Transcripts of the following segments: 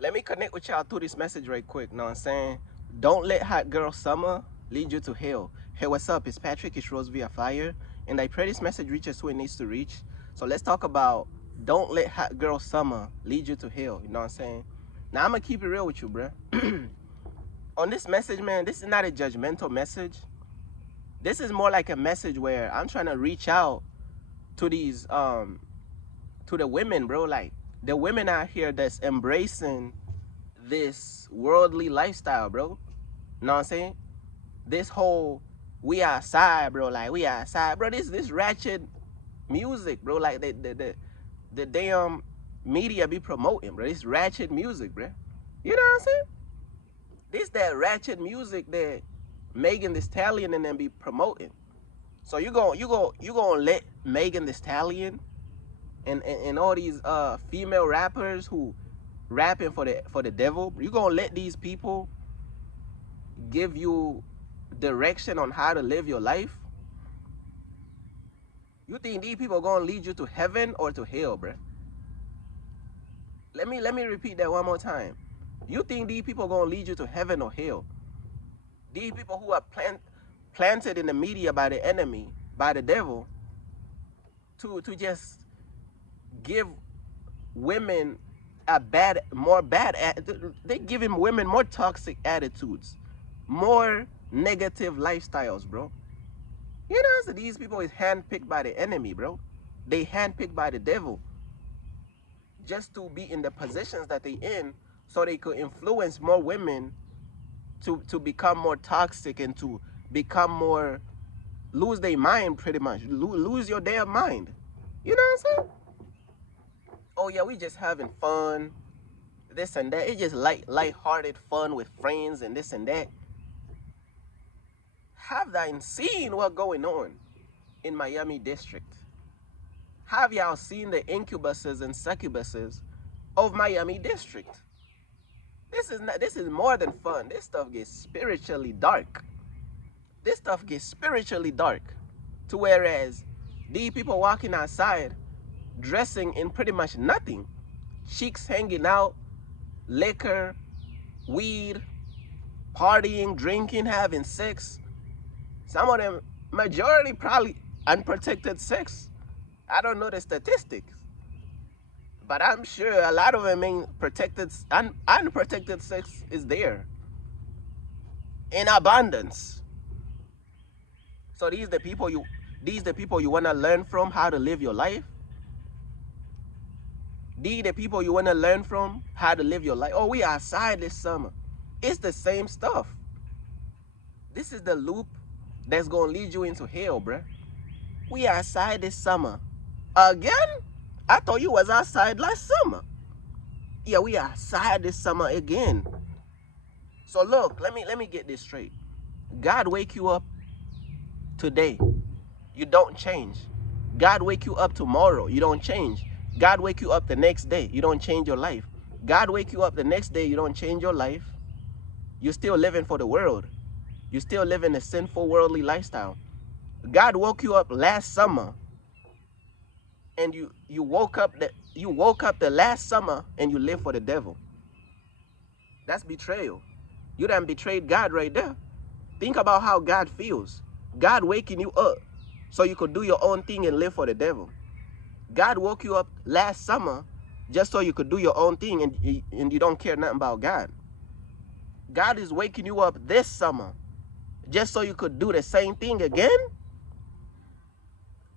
Let me connect with y'all through this message right quick. Know what I'm saying? Don't let hot girl summer lead you to hell. Hey, what's up? It's Patrick. It's Rose via Fire. And I pray this message reaches who it needs to reach. So let's talk about don't let hot girl summer lead you to hell. You know what I'm saying? Now, I'm going to keep it real with you, bro. On this message, man, this is not a judgmental message. This is more like a message where I'm trying to reach out to these, to the women, bro. Like, the women out here that's embracing this worldly lifestyle, bro. You know what I'm saying? This whole we outside, bro. Like we outside, bro. This ratchet music, bro. Like the damn media be promoting, bro. This ratchet music, bro. You know what I'm saying? This that ratchet music that Megan Thee Stallion and them be promoting. So you gonna let Megan Thee Stallion and all these female rappers who rapping for the devil, you gonna let these people give you direction on how to live your life? You think these people are gonna lead you to heaven or to hell, bruh? Let me repeat that one more time. You think these people are gonna lead you to heaven or hell? These people who are planted in the media by the enemy, by the devil, to just give women they're giving women more toxic attitudes, more negative lifestyles, bro. You know, so these people is handpicked by the enemy, bro. They handpicked by the devil just to be in the positions that they in, so they could influence more women to become more toxic and to become more, lose their mind, pretty much. Lose your damn mind. You know what I'm saying? Oh yeah, we just having fun, this and that. It's just light-hearted fun with friends and this and that. Have y'all seen what's going on in Miami district? Have y'all seen the incubuses and succubuses of Miami district? This is more than fun. This stuff gets spiritually dark. This stuff gets spiritually dark. To whereas these people walking outside dressing in pretty much nothing. Chicks hanging out, liquor, weed, partying, drinking, having sex. Some of them, majority probably unprotected sex. I don't know the statistics, but I'm sure a lot of them ain't protected. Unprotected sex is there in abundance. So these the people you wanna learn from how to live your life. These the people you wanna learn from how to live your life. Oh, we outside this summer. It's the same stuff. This is the loop that's gonna lead you into hell, bruh. We outside this summer. Again? I thought you was outside last summer. Yeah, we outside this summer again. So look, let me get this straight. God wake you up today, you don't change. God wake you up tomorrow, you don't change. God wake you up the next day, you don't change your life. God wake you up the next day, you don't change your life. You're still living for the world. You're still living a sinful worldly lifestyle. God woke you up last summer, and you woke up the last summer and you live for the devil. That's betrayal. You done betrayed God right there. Think about how God feels. God waking you up so you could do your own thing and live for the devil. God woke you up last summer just so you could do your own thing and you don't care nothing about God. God is waking you up this summer just so you could do the same thing again.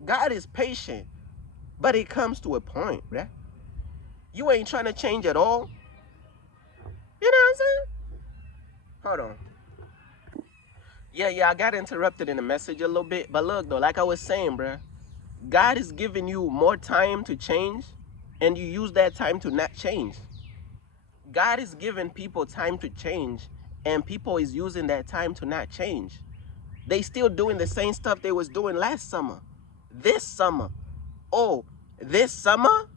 God is patient, but it comes to a point, right? You ain't trying to change at all. You know what I'm saying? Hold on. Yeah, I got interrupted in the message a little bit. But look, though, like I was saying, bruh, God is giving you more time to change, and you use that time to not change. God is giving people time to change, and people is using that time to not change. They still doing the same stuff they was doing last summer. This summer. Oh, this summer,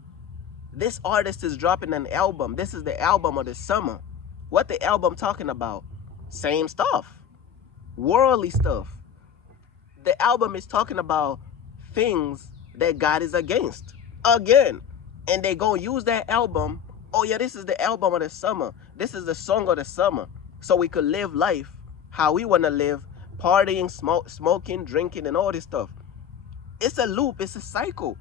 this artist is dropping an album. This is the album of the summer. What the album talking about? Same stuff. Worldly stuff. The album is talking about things that God is against. Again. And they gonna use that album Oh yeah, this is the album of the summer. This is the song of the summer. So we could live life how we want to live, partying, smoking, drinking, and all this stuff. It's a loop. It's a cycle.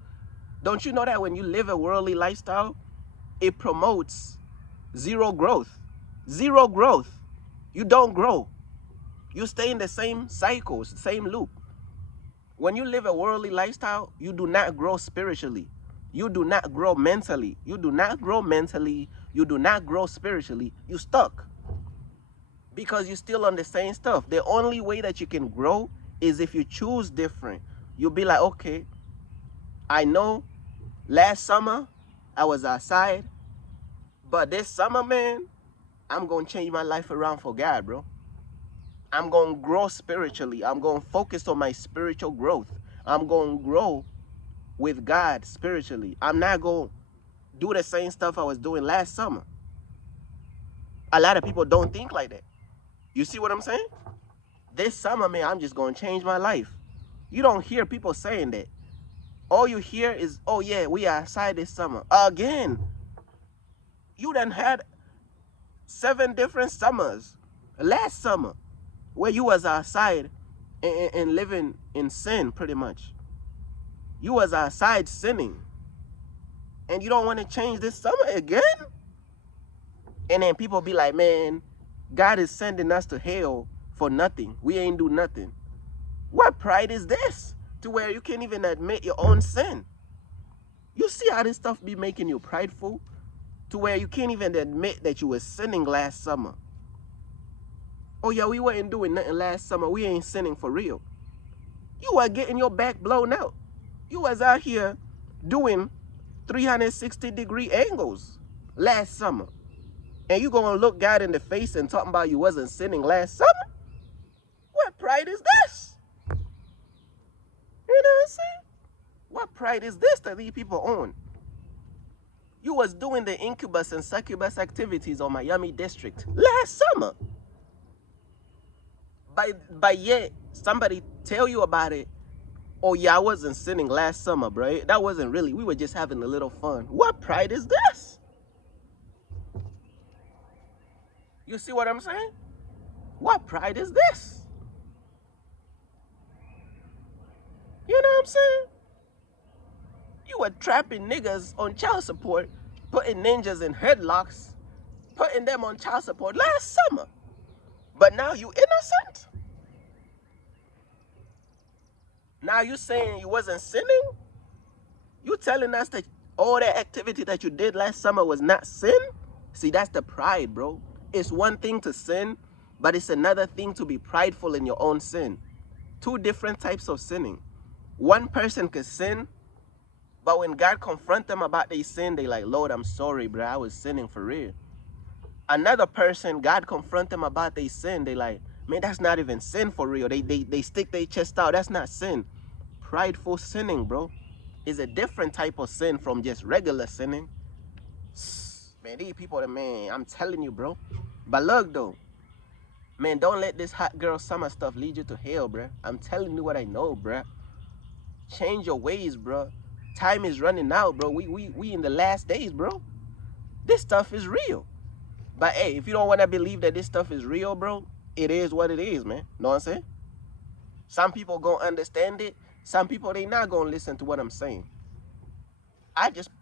Don't you know that when you live a worldly lifestyle, it promotes zero growth? Zero growth. You don't grow. You stay in the same cycles, same loop. When you live a worldly lifestyle, you do not grow spiritually. You do not grow mentally. You do not grow mentally. You do not grow spiritually. You stuck because you're still on the same stuff. The only way that you can grow is if you choose different. You'll be like, okay, I know last summer I was outside, but this summer, man, I'm going to change my life around for God, bro. I'm going to grow spiritually. I'm going to focus on my spiritual growth. I'm going to grow with God spiritually. I'm not going to do the same stuff I was doing last summer. A lot of people don't think like that. You see what I'm saying? This summer, man, I'm just going to change my life. You don't hear people saying that. All you hear is, oh yeah, we are outside this summer. Again, you done had 7 different summers. Last summer, where you was outside and living in sin, pretty much. You was outside sinning. And you don't want to change this summer again? And then people be like, man, God is sending us to hell for nothing. We ain't do nothing. What pride is this? To where you can't even admit your own sin. You see how this stuff be making you prideful? To where you can't even admit that you were sinning last summer. Oh yeah, we weren't doing nothing last summer. We ain't sinning for real. You were getting your back blown out. You was out here doing 360-degree angles last summer. And you gonna look God in the face and talking about you wasn't sinning last summer? What pride is this? You know what I'm saying? What pride is this that these people own? You was doing the incubus and succubus activities on Miami District last summer. By yet somebody tell you about it. Oh yeah, I wasn't sinning last summer, bro. That wasn't really. We were just having a little fun. What pride is this? You see what I'm saying? What pride is this? You know what I'm saying? You were trapping niggas on child support, putting ninjas in headlocks, putting them on child support last summer. But now you innocent? Now you saying you wasn't sinning? You telling us that all that activity that you did last summer was not sin? See, that's the pride, bro. It's one thing to sin, but it's another thing to be prideful in your own sin. 2 different types of sinning. One person could sin, but when God confront them about their sin, they like, Lord, I'm sorry, bro. I was sinning for real. Another person, God confront them about their sin. They like, man, that's not even sin for real. They stick their chest out. That's not sin. Prideful sinning, bro, is a different type of sin from just regular sinning. Man, these people, man, I'm telling you, bro. But look, though, man, don't let this hot girl summer stuff lead you to hell, bro. I'm telling you what I know, bro. Change your ways, bro. Time is running out, bro. We in the last days, bro. This stuff is real. But hey, if you don't want to believe that this stuff is real, bro, it is what it is, man. Know what I'm saying? Some people gonna understand it. Some people, they not gonna listen to what I'm saying.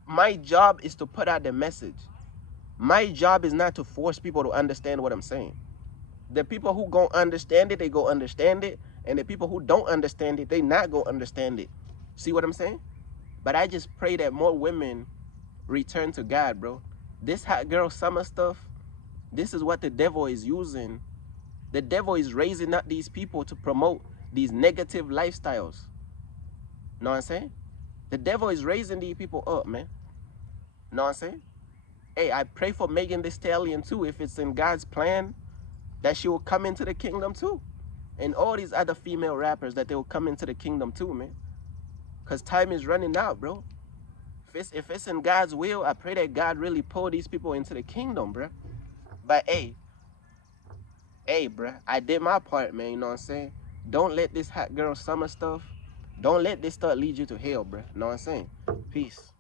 My job is to put out the message. My job is not to force people to understand what I'm saying. The people who gonna understand it, they go understand it. And the people who don't understand it, they not gonna understand it. See what I'm saying? But I just pray that more women return to God, bro. This hot girl summer stuff, this is what the devil is using. The devil is raising up these people to promote these negative lifestyles. Know what I'm saying? The devil is raising these people up, man. Know what I'm saying? Hey, I pray for Megan Thee Stallion too, if it's in God's plan, that she will come into the kingdom too. And all these other female rappers, that they will come into the kingdom too, man. Because time is running out, bro. If it's in God's will, I pray that God really pull these people into the kingdom, bro. But hey, bro, I did my part, man, you know what I'm saying? Don't let this hot girl summer stuff, don't let this stuff lead you to hell, bro. You know what I'm saying? Peace.